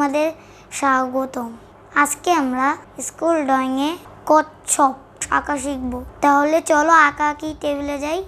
তোমাদের স্বাগতম। আজকে আমরা স্কুল ড্রয়িংয়ে কচ্ছপ আঁকা শিখব। তাহলে চলো আঁকা কি টেবিলে যাই।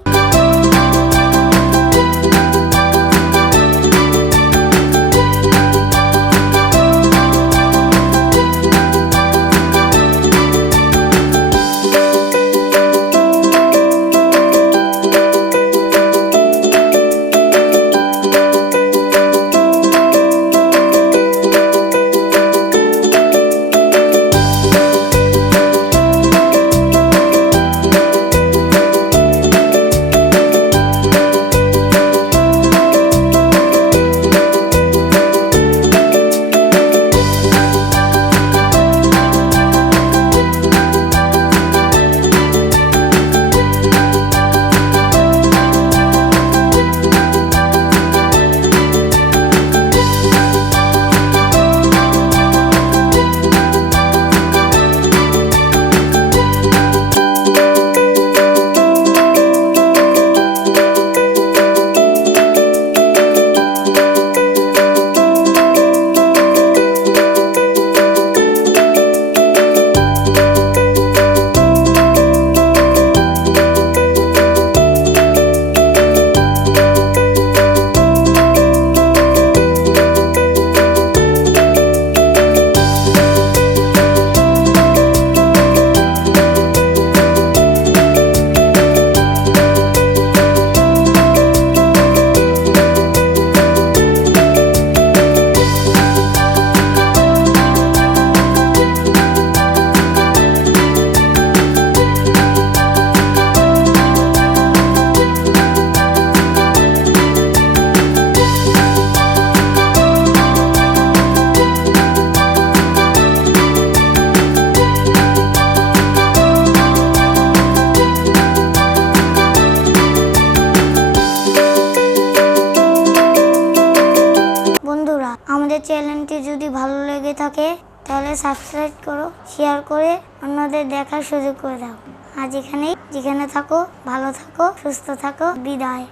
আমাদের চ্যানেলটি যদি ভালো লেগে থাকে তাহলে সাবস্ক্রাইব করো, শেয়ার করে অন্যদের দেখার সুযোগ করে দাও। আজ এখানেই, যেখানে থাকো ভালো থাকো, সুস্থ থাকো। বিদায়।